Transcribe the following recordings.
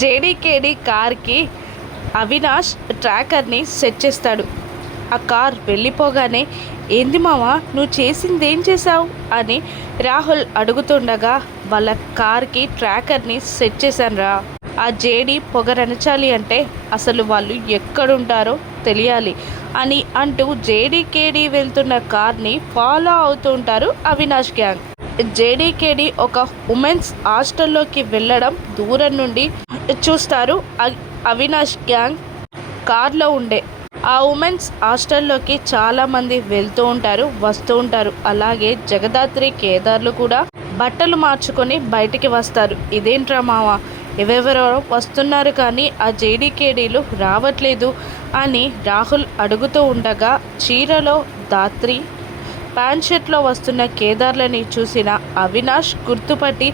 జేడీకేడి కార్కి అవినాష్ ట్రాకర్ని సెట్ చేస్తాడు. ఆ కార్ వెళ్ళిపోగానే ఏంది మావా నువ్వు చేసింది ఏం చేసావు అని రాహుల్ అడుగుతుండగా వాళ్ళ కార్కి ట్రాకర్ని సెట్ చేశానురా. ఆ జేడీ పొగరనచాలి అంటే అసలు వాళ్ళు ఎక్కడుంటారో తెలియాలి అని అంటూ జేడీకేడి వెళ్తున్న కార్ని ఫాలో అవుతూ ఉంటారు అవినాష్ గ్యాంగ్. జేడీకేడి ఒక ఉమెన్స్ హాస్టల్లోకి వెళ్ళడం దూరం నుండి చూస్తారు. అవినాష్ గ్యాంగ్ కార్లో ఉండే ఆ ఉమెన్స్ హాస్టల్లోకి చాలామంది వెళ్తూ ఉంటారు, వస్తూ ఉంటారు. అలాగే జగదాత్రి కేదార్లు కూడా బట్టలు మార్చుకొని బయటికి వస్తారు. ఇదేంట్రా మావా ఎవరెవరో వస్తున్నారు కానీ ఆ జేడీకేడీలు రావట్లేదు అని రాహుల్ అడుగుతూ ఉండగా చీరలో దాత్రి ప్యాంట్ షర్ట్లో వస్తున్న కేదార్లని చూసిన అవినాష్ గుర్తుపట్టి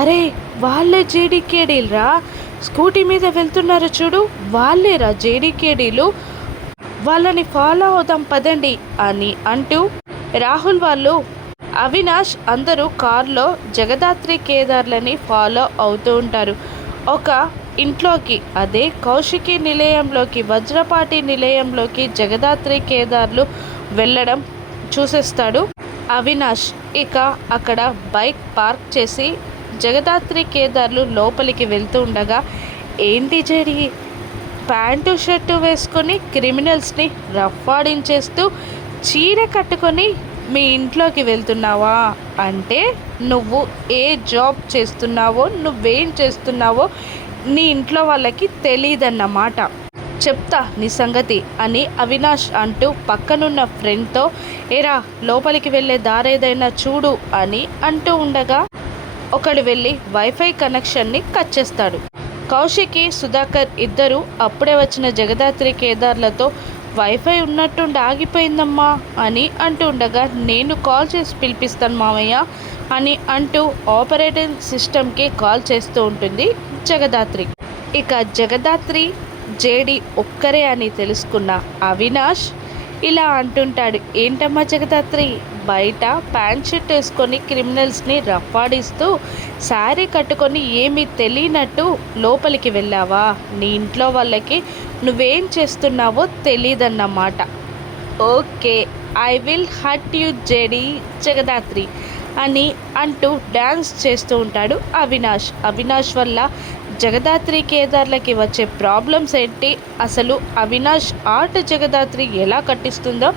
అరే వాళ్ళే జేడీకేడీలరా, స్కూటీ మీద వెళ్తున్నారు చూడు వాళ్ళేరా జేడీకేడీలు, వాళ్ళని ఫాలో అవుదాం పదండి అని అంటూ రాహుల్ వాళ్ళు అవినాష్ అందరూ కారులో జగదాత్రి కేదార్లని ఫాలో అవుతూ ఉంటారు. ఒక ఇంట్లోకి అదే కౌశికి నిలయంలోకి వజ్రపాటి నిలయంలోకి జగదాత్రి కేదార్లు వెళ్ళడం చూసేస్తాడు అవినాష్. ఇక అక్కడ బైక్ పార్క్ చేసి జగదాత్రి కేదార్లు లోపలికి వెళ్తూ ఉండగా ఏంటి జడి ప్యాంటు షర్టు వేసుకొని క్రిమినల్స్ని రఫాడించేస్తూ చీర కట్టుకొని మీ ఇంట్లోకి వెళ్తున్నావా అంటే నువ్వు ఏ జాబ్ చేస్తున్నావో నువ్వేం చేస్తున్నావో నీ ఇంట్లో వాళ్ళకి తెలియదన్నమాట, చెప్తా నీ సంగతి అని అవినాష్ అంటూ పక్కనున్న ఫ్రెండ్తో ఏరా లోపలికి వెళ్ళే దారేదైనా చూడు అని అంటూ ఉండగా ఒకడు వెళ్ళి వైఫై కనెక్షన్ని కట్ చేస్తాడు. కౌశికి సుధాకర్ ఇద్దరు అప్పుడే వచ్చిన జగదాత్రి కేదార్లతో వైఫై ఉన్నట్టుండి ఆగిపోయిందమ్మా అని అంటూ ఉండగా నేను కాల్ చేసి పిలిపిస్తాను మామయ్య అని అంటూ ఆపరేటింగ్ సిస్టమ్కి కాల్ చేస్తూ ఉంటుంది జగదాత్రి. ఇక జగదాత్రి జేడి ఒక్కరే అని తెలుసుకున్న అవినాష్ ఇలా అంటుంటాడు, ఏంటమ్మా జగదాత్రి బయట ప్యాంట్ షర్ట్ వేసుకొని క్రిమినల్స్ని రఫాడిస్తూ శారీ కట్టుకొని ఏమీ తెలియనట్టు లోపలికి వెళ్ళావా, నీ ఇంట్లో వాళ్ళకి నువ్వేం చేస్తున్నావో తెలీదన్నమాట. Okay I will hurt you JD Jagadhatri అని అంటూ డ్యాన్స్ చేస్తూ ఉంటాడు అవినాష్. అవినాష్ వల్ల జగదాత్రి కేదార్లకి వచ్చే ప్రాబ్లమ్స్ ఏంటి, అసలు అవినాష్ ఆర్ట్ జగదాత్రి ఎలా కట్టిస్తుందో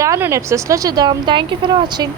రాను ఎపిసోడ్స్లో చూద్దాం. Thank you for watching.